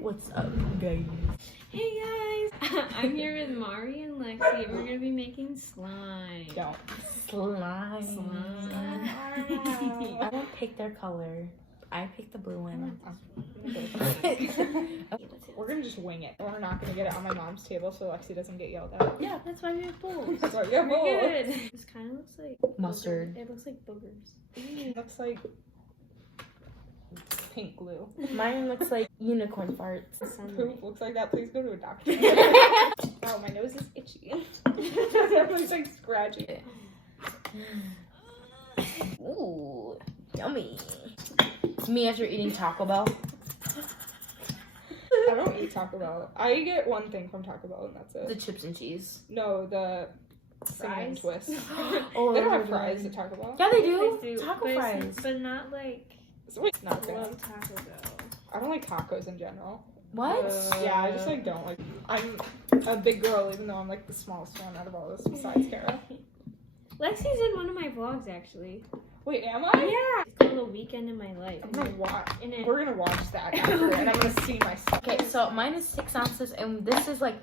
What's up, guys? Hey guys! I'm here with Mari and Lexi, and we're gonna be making slime. Don't. Slime. Slime. I don't pick their color. I pick the blue one. We're gonna just wing it. We're not gonna get it on my mom's table so Lexi doesn't get yelled at. Yeah, that's why we have bowls. That's why we have We're bowls. good. This kind of looks like Mustard. It looks like boogers. It looks like pink glue. Mine looks like unicorn farts. Poop looks like that. Please go to a doctor. Oh, my nose is itchy. Everyone's like scratching. Ooh, yummy. Me after eating Taco Bell. I don't eat Taco Bell. I get one thing from Taco Bell and that's it. The chips and cheese. No, the cinnamon Fries? twist. Oh, They don't have fries at Taco Bell. Yeah, they do. They do, Taco but fries. but not like So it's not good. love Taco Bell. I don't like tacos in general. What? Yeah, I just like don't like. I'm a big girl, even though I'm like the smallest one out of all of us besides Kara. Lexi's in one of my vlogs actually. Wait, am I? Yeah. It's called A Weekend in My Life. I'm gonna watch. And it, We're gonna watch that after, and I'm gonna see myself. Okay, so mine is 6 ounces, and this is like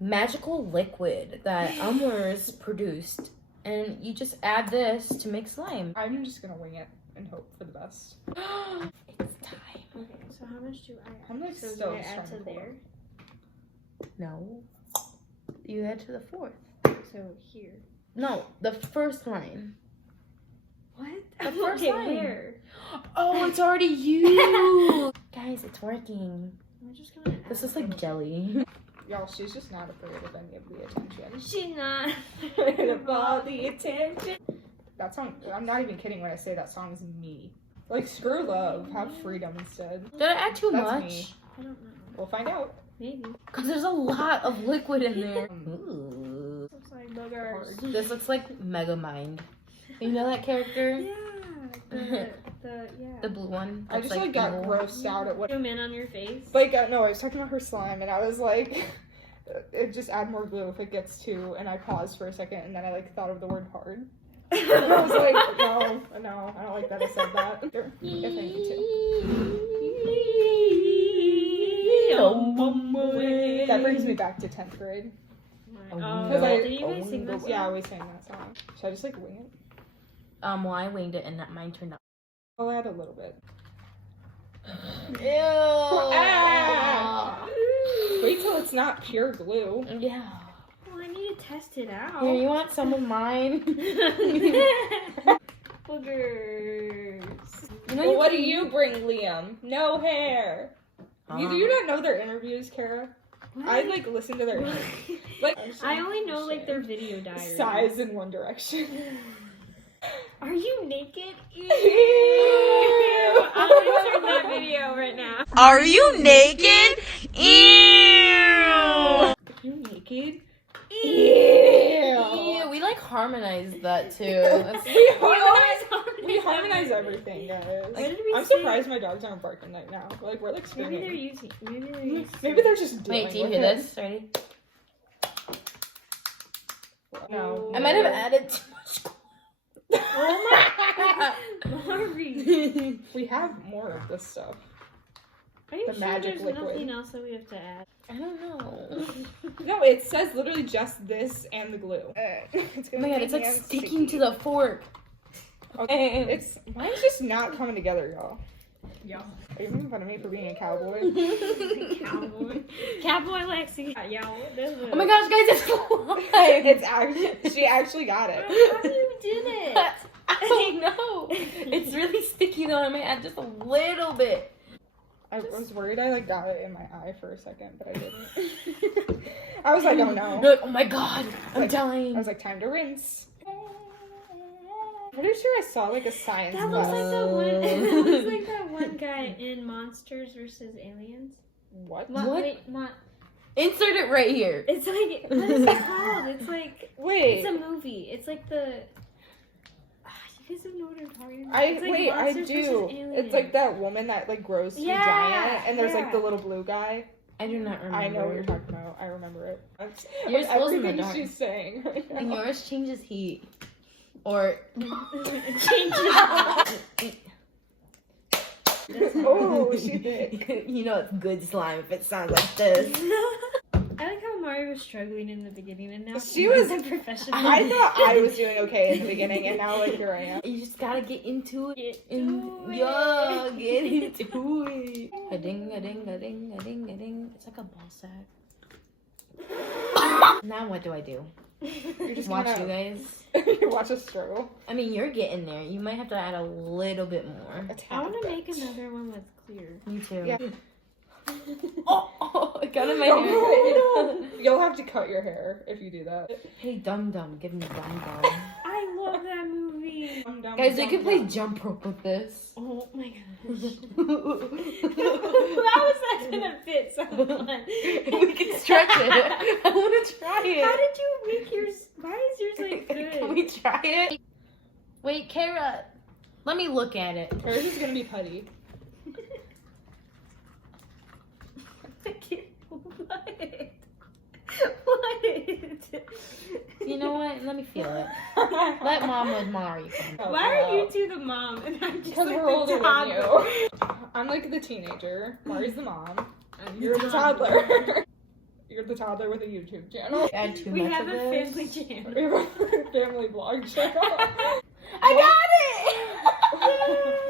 magical liquid that Elmer's produced, and you just add this to make slime. I'm just gonna wing it and hope for the best. It's time. okay, so how much do I add? I'm like so so do I add to strong. there? No, you add to the fourth. So here. No, the first line. What? The first okay, line. where? Oh, it's already you. Guys, it's working. I'm just gonna add This is a like little jelly. Y'all, she's just not afraid of any of the attention. bit. She's not. Afraid of all the attention. That song, I'm not even kidding when I say that song is me. Like, screw love, have freedom instead. Did I add too That's much? me. I don't know. We'll find out. Maybe. Because there's a lot of liquid in there. Ooh. Looks like boogers. This looks like Megamind. You know that character? Yeah. Yeah. The blue one. I that's, just like got evil. grossed out at what. Zoom in on your face. Like, no, I was talking about her slime, and I was like, it just add more glue if it gets too. And I paused for a second, and then I like thought of the word hard. And I was like, no, I don't like that I said that. Yeah, thank you too. That brings me back to 10th grade. Oh, no. did you guys sing that song? Yeah, I always sang that song. Should I just like wing it? Well, I winged it and mine turned out. I'll add a little bit. Ew. Ah! Wait till it's not pure glue. Yeah. Well, I need to test it out. Here, you want some of mine? Boogers. You know Well, what do can- you bring, Liam? No hair. Do you not know their interviews, Kara? What? I like listen to their interviews. Like I only know like their video diaries. Size in One Direction. Are you naked? Ew. Ew. I'm gonna turn that video right now. Are you naked? Ew. Are you naked? Ew. Ew. We like harmonized that too. That's- We harmonize everything, guys. Where did we I'm say- surprised my dogs aren't barking right now. Like we're like Maybe they're screaming. using. Maybe Maybe they're just doing. Wait, do you with hear it. this? Ready? No. I might have added too much. Oh my. Mari. We have more of this stuff. Are you The sure magic there's liquid. nothing else that we have to add? I don't know. No, it says literally just this and the glue. It's Oh gonna my god, make it's like my hands sticking to sticky. the fork. Okay, it's mine's just not coming together, y'all. Yeah. Are you making fun of me for being a cowboy? Cowboy. Cowboy Lexi. Yeah. Oh my gosh, guys, it's live. It's actually she actually got it. How you did it? I don't know. It's really sticky though. I might add just a little bit. I was worried I like got it in my eye for a second, but I didn't. I was like, oh no. You're like, oh my god, I'm I dying. was like, time to rinse. I'm pretty sure I saw like a science That looks class. like that one. That looks like that one guy in Monsters vs. Aliens. What? What? Wait, Insert it right here. it's like what is it called? It's like Wait. it's a movie. It's like the. You guys don't know what I'm talking about. I It's like I Monsters do. vs. Aliens. It's like that woman that like grows to be Yeah, giant, and there's like yeah. the little blue guy. I do not remember. I know what you're talking about. I remember it. That's Yours glows in the everything dark. she's saying right now. And yours changes heat. Or It changes. Oh, she did. You know it's good slime if it sounds like this. I like how Mari was struggling in the beginning and now She was a professional. I thought I was doing okay in the beginning, and now like here I am. You just gotta get into it. Get Get into it. A ding, a ding, a ding, a ding, a ding. It's like a ball sack. Now what do I do? You're just Watch gonna, you guys. You watch us struggle. I mean, you're getting there. You might have to add a little bit more. I want to make another one with clear. Me too. Yeah. Oh, it got in my No. hair. You'll have to cut your hair if you do that. Hey, Dum Dum, give me Dum Dum. I love that movie. Guys, you can play jump rope with this. Oh my gosh. How is that gonna fit someone? We can stretch it. I want to try it. How did you make yours? Why is yours like good? Can we try it? Wait, Kara, let me look at it. Hers is gonna be putty. What? You know what? Let me feel it. Let Mom with Mari. Why are you two the mom and I'm just Because like we're the older than toddler? you. I'm like the teenager. Mari's the mom. And you're the toddler. You're the toddler with a YouTube channel. Add too We much have of a this. family channel. We have a family vlog channel. I got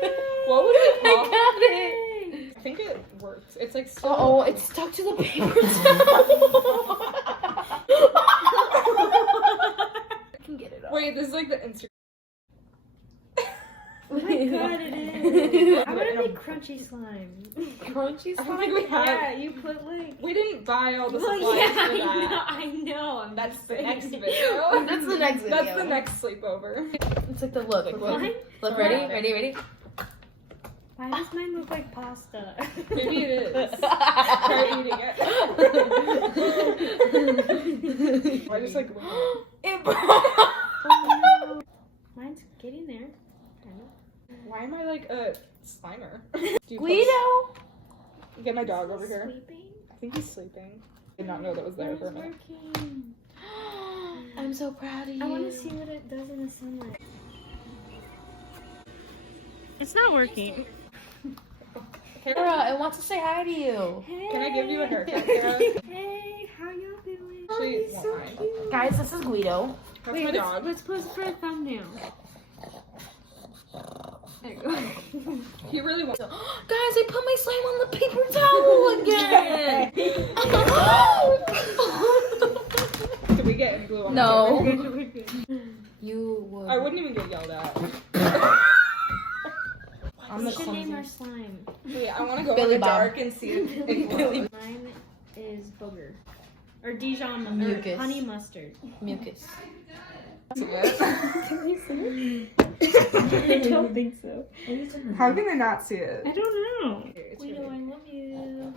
it! What would we call I got it! I think it works. It's like so. Oh, it's stuck to the paper towel. I can get it off. Wait, this is like the Instagram. Oh my god, it is. I want to make crunchy slime. Crunchy I slime? don't think we have. Yeah, you put like. We didn't buy all the Well, supplies yeah, for that. I know. That's the saying. next video. That's the next video. That's the next sleepover. It's like the look. Like Look, Mine? look, Yeah. ready? Why does mine look like pasta? Maybe it is. Try eating it. I just like. It broke. Oh, no. Mine's getting there. Kind of. Why am I like a slimer? Do you Guido? get my dog over here? Sleeping? I think he's sleeping. Did not know that was there Mine's for a minute. working. I'm so proud of you. I want to see what it does in the sunlight. It's not working. Kara, I want to say hi to you. Hey. Can I give you a haircut, Kara? Hey, how y'all doing? Actually, he's won't so mind. cute. Guys, this is Guido. That's Wait, my dog. let's pose for a thumbnail. There you go. He really wants. Guys, I put my slime on the paper towel again. Did we get any glue on No. the We're good. You would. I wouldn't even get yelled at. I'm We the should name clumsy. our slime. Wait, I want to go Billy in the Bob. dark and see if it glows. Mine is booger. Or Dijon or Mucus. honey mustard. Mucus. See it? I don't think so. How can I not see it? I don't know. It's Guido, really- I love you.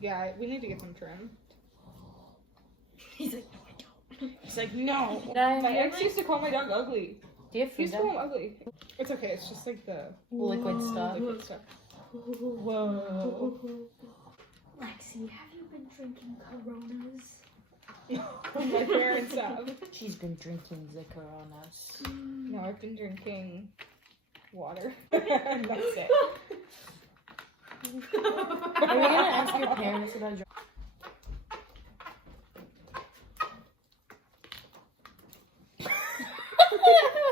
Yeah, we need to get them trimmed. He's like, no, I don't. He's like, no. Did I My ex used to call my dog ugly. Do you have He used food to call done? him ugly. It's okay. It's just like the Liquid stuff. liquid stuff. Whoa. Lexi, have you been drinking Coronas? My parents have. She's been drinking the Coronas. No, I've been drinking water. And that's it. Are you gonna ask your parents about drinking?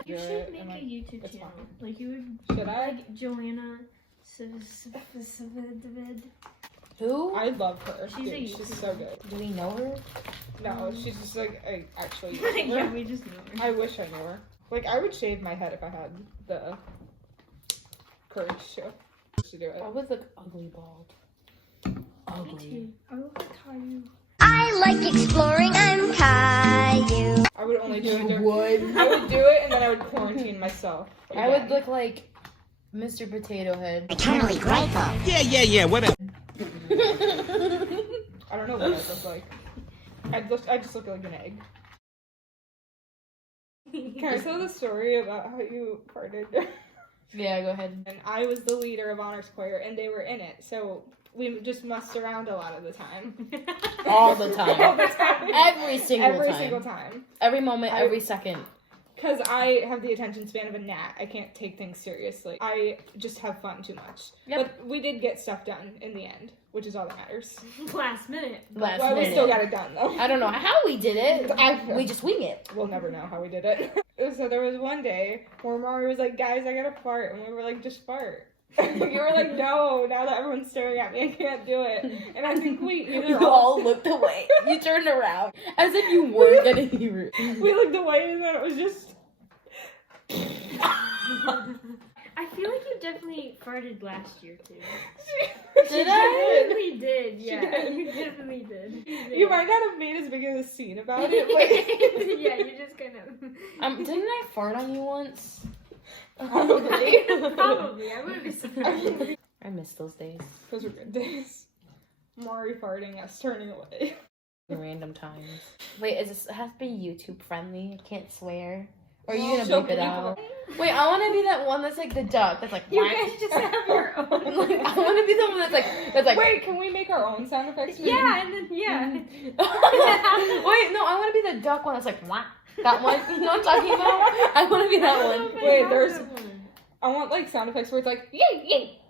You Do should it, make and, a like, YouTube it's channel. fine. Like you would, Should I? like Joanna. Who? I love her. She's a Dude, she's YouTuber. so good. Do we know her? No, she's just like a actually. Yeah, we just know her. I wish I knew her. Like I would shave my head if I had the courage to do it. I was like ugly bald. Me Ugly. too. I look like Caillou. I like exploring, I'm Caillou. I would only do it. You would. I would do it and then I would quarantine myself. I would look like Mr. Potato Head. Eternally grateful. Yeah, whatever. I don't know what I look like. I just look like an egg. Can I tell the story about how you farted? Yeah, go ahead. And I was the leader of Honor Square and they were in it, so we just messed around a lot of the time. All the time. All the time. Every single Every time. single time. Every moment, I- every second. Because I have the attention span of a gnat. I can't take things seriously. I just have fun too much. Yep. But we did get stuff done in the end, which is all that matters. Last minute. Last Well, we minute. still got it done, though. I don't know how we did it. We just wing it. We'll never know how we did it. So there was one day where Mari was like, guys, I gotta fart. And we were like, just fart. You were like, no, now that everyone's staring at me, I can't do it. And I think You all looked away. You turned around as if you weren't gonna hear it. we looked away and then it was just... I feel like you definitely farted last year too. Did You I? definitely did, yeah. did. You definitely did. You might not have made as big of a scene about it, but... Yeah, you just kind of. Didn't I fart on you once? Probably. Probably, I wouldn't be surprised. I miss those days. Those were good days. Mari farting, us turning away. Random times. Wait, it has to be YouTube friendly? I can't swear. Or are you gonna She'll bleep it bleep out? Wait, I want to be that one that's like the duck. That's like. You quack. guys just have your own. Like, I want to be the one that's like. Wait, can we make our own sound effects? for you? Yeah, and then, yeah. Wait, no, I want to be the duck one that's like. Wah. That one. You know what I'm talking about? I want to be that one. Wait, there's... I want, like, sound effects where it's like, yay, yay.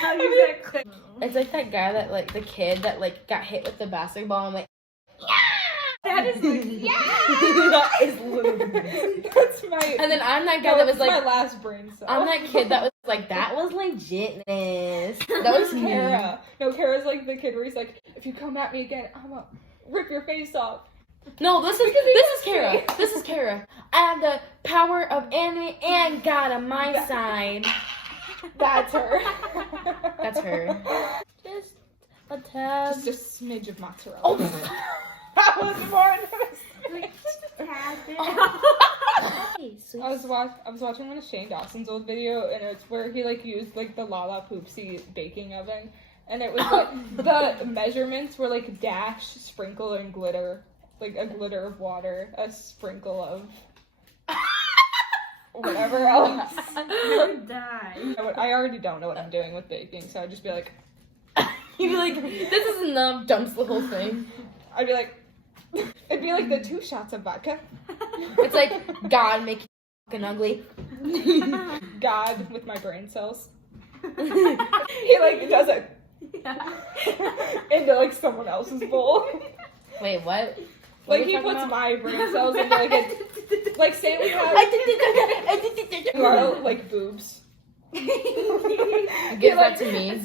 How does that click? It's like that guy that like the kid that like got hit with the basketball and like. That is like, yeah! That is literally. That's my... And then I'm that guy no, that was that's like. my last brain cell. I'm that kid that was like, that was legitness. That was me. Kara. No, Kara's like the kid where he's like, if you come at me again, I'm gonna rip your face off. No, this is Kara. This is Kara. I have the power of anime and God on my side. That's her. That's her. Just a tad. Just a smidge of mozzarella. Oh. That was more than Like, just a tad bit. I was watching one of Shane Dawson's old video, and it's where he like used like the Lala Poopsie baking oven, and it was like the measurements were like dash, sprinkle, and glitter, like a glitter of water, a sprinkle of whatever else. I would die. I already don't know what I'm doing with baking, so I'd just be like, You'd be like, this is enough. Dumps the whole thing. I'd be like, it'd be like the 2 shots of vodka. It's like God make you fucking ugly. God with my brain cells. He like does it into like someone else's bowl. Wait, what? Like he puts my brain cells into like a, like say we have like boobs. Give that to me.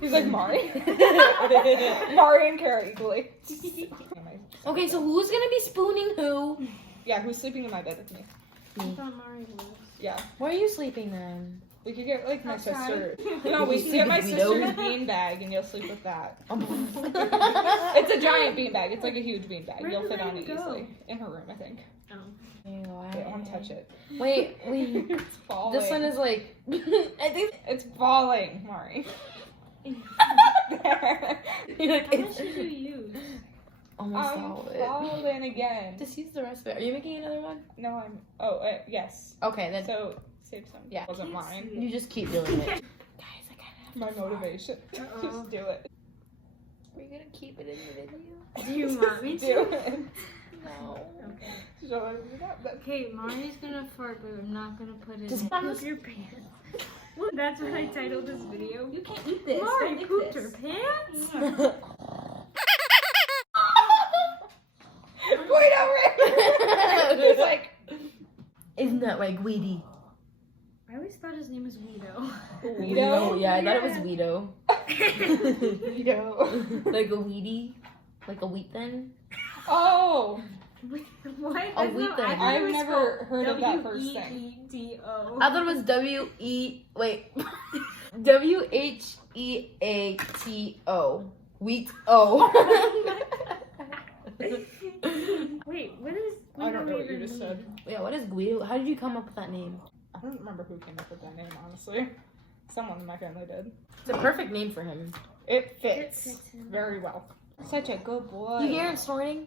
He's like Mari. Mari and Kara equally. Okay, so who's gonna be spooning who? Yeah, who's sleeping in my bed with me? I thought Mari was. Yeah. Where are you sleeping then? We could get like my Outside. sister. No, we can get my Sleep with sister's me, bean bag and you'll sleep with that. Oh. It's a giant bean bag. It's like a huge bean bag. Where You'll did fit on mine it go? easily. In her room, I think. Oh. I don't want to touch it. Wait. It's falling. This one is like. I think. It's falling, Mari. You're like, How much did you use? almost I'm all of it. falling again. Just use the rest of it. Are you making another one? No, I'm. Oh, yes. Okay, then So save some. Yeah. It wasn't mine. you just keep doing it. Guys, I kind of have My to fart. motivation. Uh-oh. Just do it. Are you gonna keep it in the video? Do you want me Do to? it. No. Okay. Show it up. Okay, Mari's gonna fart, but I'm not gonna put it Just in promise- your pants. Well, that's what I titled this video. You can't eat this. Mari Don't eat pooped this. her pants? Point over it. He's like, Isn't that like weedy? I always thought his name was Guido. Weedo? Yeah, I thought it was Weedo. Weedo. Like a weedy? Like a wheat then? Oh, What? A wheat thing. I've never heard of that first thing. W-E-E-D-O. I thought it was WHEATO. Wheat O. Wait, what is Guido I don't know what you even just mean? said. Yeah, what is Guido? How did you come up with that name? I don't remember who came up with that name, honestly. Someone in my family did. It's a perfect name for him. It fits It fits him. very well. Such a good boy. You hear him snorting?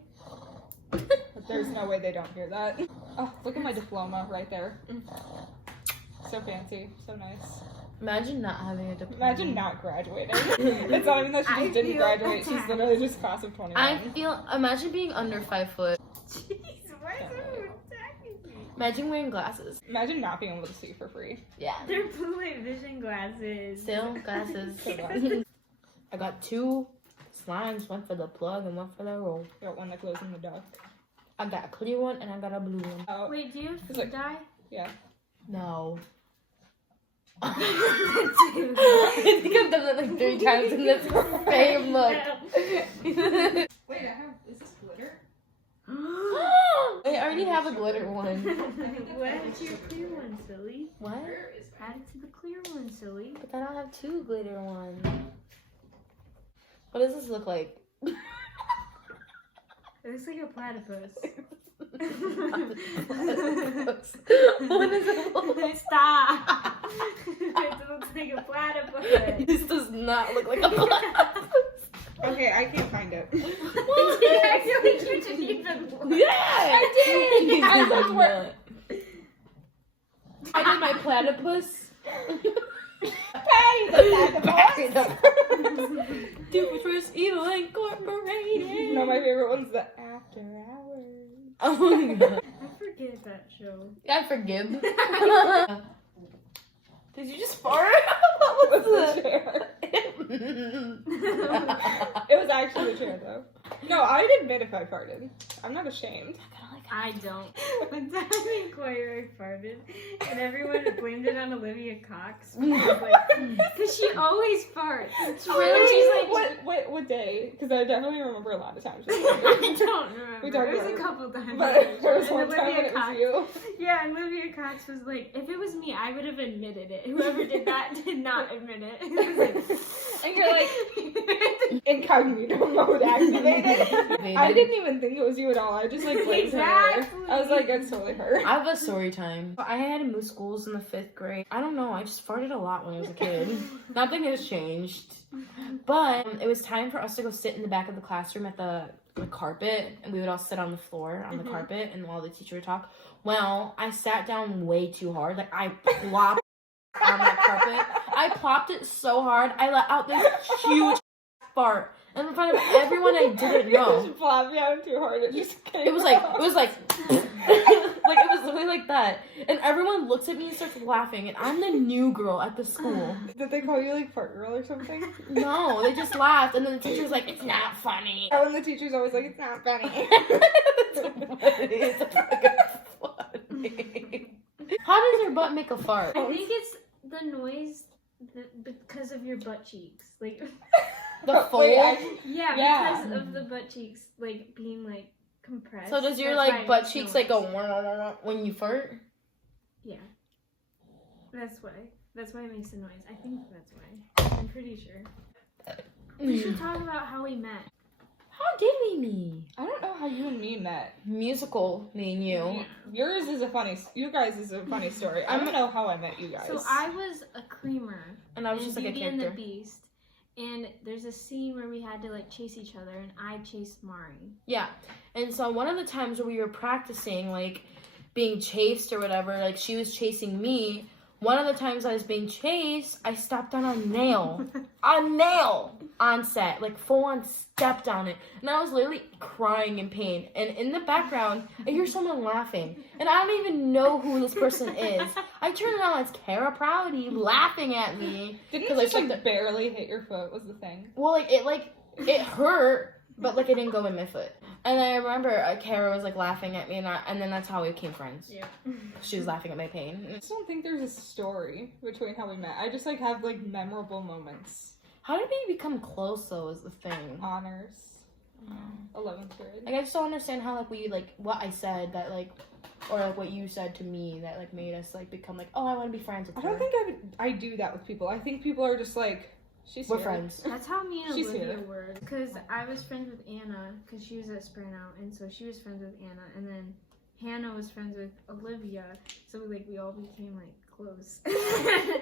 But there's no way they don't hear that. Oh, look at my diploma right there. So fancy, so nice. Imagine not having a diploma. Imagine not graduating. It's not even that she I just didn't feel graduate. She's attacked. literally just class of 21. I feel. Imagine being under 5 foot. Jeez, what? Why is everyone attacking me? Imagine wearing glasses. Imagine not being able to see for free. Yeah. They're blue light vision glasses. Still glasses. I got 2 slimes, one for the plug and one for the roll. You got one that glows in the dark. I got a clear one and I got a blue one. Oh, Wait, do you have It's food like- dye? yeah. No. I think I've done it like 3 times in this same look. Wait, is this glitter? I already have a glitter one. What happened to your clear one, silly? What? Add it to the clear one, silly. But I don't have 2 glitter ones. What does this look like? It looks like a platypus. What is it? Stop! It looks like a platypus. This does not look like a platypus. Okay, I can't find it. I feel like you didn't even look. Yeah, I did. I did my platypus. Patty the Duper's Evil Incorporated. No, my favorite one's the After Hours. Oh my god. I forget that show. I forgive. Did you just fart? What With was the chair. it? It was actually the chair, though. No, I'd admit if I farted. I'm not ashamed. I don't. One time in choir I farted, and everyone blamed it on Olivia Cox. Because she always farts. Really? And she's like, What day? Because I definitely remember a lot of times. I don't remember. We talked It was about a it. couple times. But there was And one time when it was you. Yeah, and Olivia Cox was like, if it was me, I would have admitted it. Whoever did that did not admit it. It was like, And you're like, incognito mode activated. I didn't even think it was you at all. I just like blamed her. Exactly. I was like, it's totally her. I have a story time. I had moose schools in the 5th grade. I don't know, I just farted a lot when I was a kid. Nothing has changed. But it was time for us to go sit in the back of the classroom at the carpet, and we would all sit on the floor on the carpet, and while the teacher would talk. Well, I sat down way too hard. Like, I plopped on that carpet. I plopped it so hard, I let out this huge fart in front of everyone I didn't know. Just flopped down too hard. It just came It was like, out. like it was literally like that. And everyone looks at me and starts laughing, and I'm the new girl at the school. Did they call you like fart girl or something? No, they just laughed, and then the teacher's like, it's not funny. Oh, and the teacher's always like, it's not funny. It's fucking funny. How does your butt make a fart? I think it's the noise because of your butt cheeks. Like, The fold? Wait, yeah, Yeah. because of the butt cheeks, like, being, like, compressed. So does your That's why like it butt makes cheeks noise. like go when you fart? Yeah. That's why. That's why it makes a noise. I think that's why. I'm pretty sure. We should talk about how we met. How did we meet? I don't know how you and me met. Musical, me and you. Yours is a funny. You guys is a funny story. I don't know how I met you guys. So I was a creamer And I was in just like a Beauty and the character. Beast. And there's a scene where we had to like chase each other, and I chased Mari. Yeah. And so one of the times where we were practicing, like, being chased or whatever, like, she was chasing me. One of the times I was being chased, I stepped on a nail. A nail! On set. Like, full on stepped on it. And I was literally crying in pain. And in the background, I hear someone laughing. And I don't even know who this person is. I turn around, it's Kara Prouty laughing at me. didn't 'Cause you I just took like barely hit your foot? Was the thing? Well, it hurt, but, like, it didn't go in my foot. And I remember Kara was, like, laughing at me, and then that's how we became friends. Yeah. She was laughing at my pain. I just don't think there's a story between how we met. I just like have like memorable moments. How did we become close, though, is the thing. Honors. 11th grade. Like, I just don't understand how, like, we, like, what I said that, like, or, like, what you said to me that, like, made us, like, become, like, oh, I want to be friends with I her. don't think I do that with people. I think people are just like, she's We're here. friends. That's how me and She's Olivia here. were. Because I was friends with Anna, because she was at Sprout, and so she was friends with Anna, and then Hannah was friends with Olivia, so like we all became like close.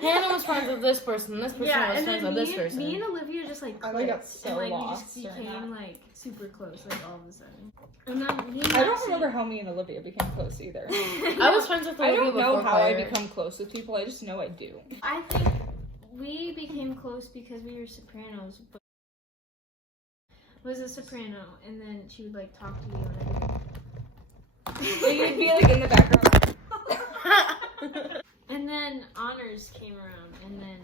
Hannah was friends with this person, and this person yeah, was and friends then with this person. me and Olivia just like I clicked, got so and like lost we just during became that. like super close, like all of a sudden. And then me and I don't Lexi- remember how me and Olivia became close either. I was friends with I Olivia don't know before how I Claire. become close with people. I just know I do. I think we became close because we were sopranos, but was a soprano, and then she would like talk to me or whatever. So you'd be like in the background. And then honors came around, and then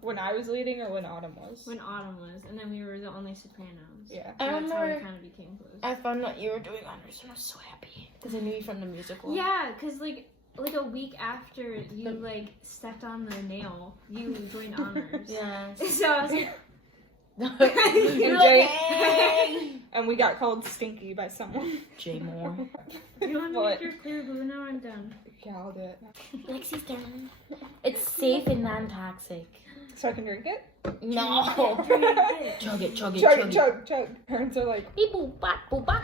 When I was leading or when Autumn was? when Autumn was, and then we were the only sopranos. Yeah. I That's how we remember kind of became close. I found out you were doing honors and I was so happy because I knew you from the musical. Yeah, cause like a week after you like stepped on the nail, you joined honors. Yeah. So I was like, You're Jay- like, "Hey." And we got called stinky by someone. Jay Moore. you want to What? make your clear blue now? I'm done. Yeah, I'll do it. Lexi's turn. It's safe and non-toxic. So I can drink it? No. Drink it. Chug it, chug it, Chug chug it, it. chug, chug. Parents are like, Beep, boop, bop, boop, bop.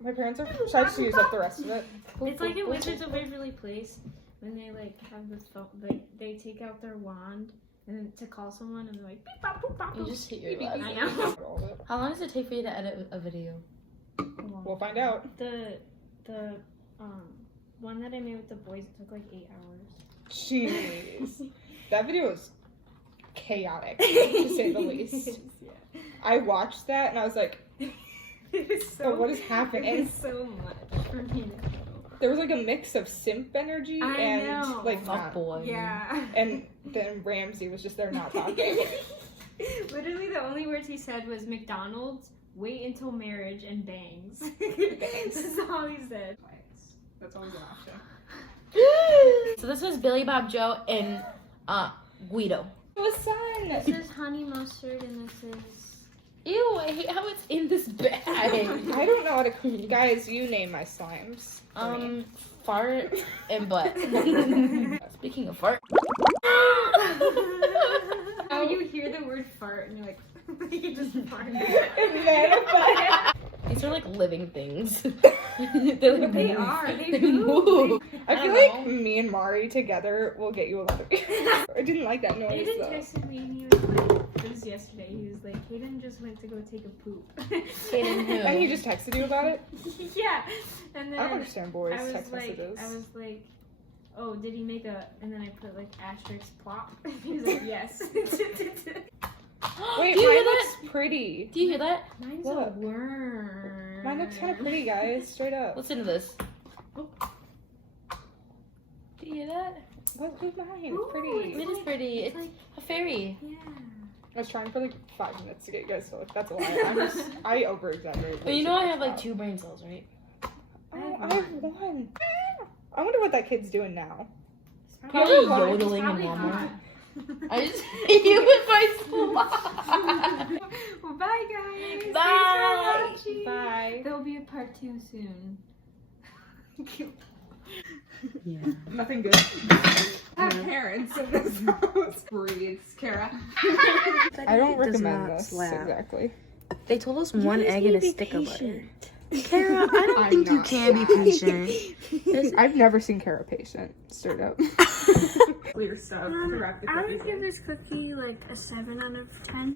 my parents are. Should I just use up the rest of it? It's like in Wizards of Waverly Place when they like have this phone, like they take out their wand and then to call someone and they're like beep bop boop bop. You boop. just hit your Beep, beep, lap. beep. I know. All of it. How long does it take for you to edit a video? We'll find out. The one that I made with the boys, it took like 8 hours. Jeez. That video was chaotic, to say the least. Yeah. I watched that and I was like, It was oh, what is happening? It was so much for me to do. There was like a mix of simp energy I and know. like Fuck not. boy. Yeah. And then Ramsey was just there not talking. Literally, the only words he said was McDonald's, wait until marriage, and bangs. Bangs. That's all he said. That's always an option. So this was Billy Bob Joe and Guido. The sun. This is honey mustard, and this is. Ew, I hate how it's in this bag. I don't know how to. Guys, you name my slimes. for me. Fart and butt. Speaking of fart. Oh, you hear the word fart, and you're like, you just fart. And then These are like living things. They're like, They move. are. They They move. move. I feel don't like me and Mari together will get you a lot of. I didn't like that noise Hayden though. texted me and he was like, it was yesterday, he was like, Hayden just went to go take a poop. Hayden who? And he just texted you about it. Yeah. And I then don't understand boys' I was text like, messages. oh, did he make a, and then I put like asterisk plop. He was like, yes. Wait, Do you mine hear looks pretty. Do you hear that? Mine's Look. a worm. Mine looks kind of pretty, guys. Straight up. Listen to this. Do you hear that? Look at mine. Ooh, Pretty. It is pretty. It's like, a fairy. yeah. I was trying for like 5 minutes to get you guys to look. That's a lie. I over exaggerate. But you know I have like 2 brain cells, right? Oh, I have one. I wonder what that kid's doing now. Probably Probably yodeling in Probably Walmart. hot. I just hate you with my slot. Well, bye guys. Bye. Thanks for watching. Bye. There'll be a part 2 soon. Yeah. Nothing good. Have parents in this house. Breathes, Kara. I don't recommend this exactly. They told us one egg and a stick of butter. Kara, I don't I'm think you not can be patient. I've never seen Kara patient. Straight up. Clear stuff. I would give this cookie like a 7 out of 10.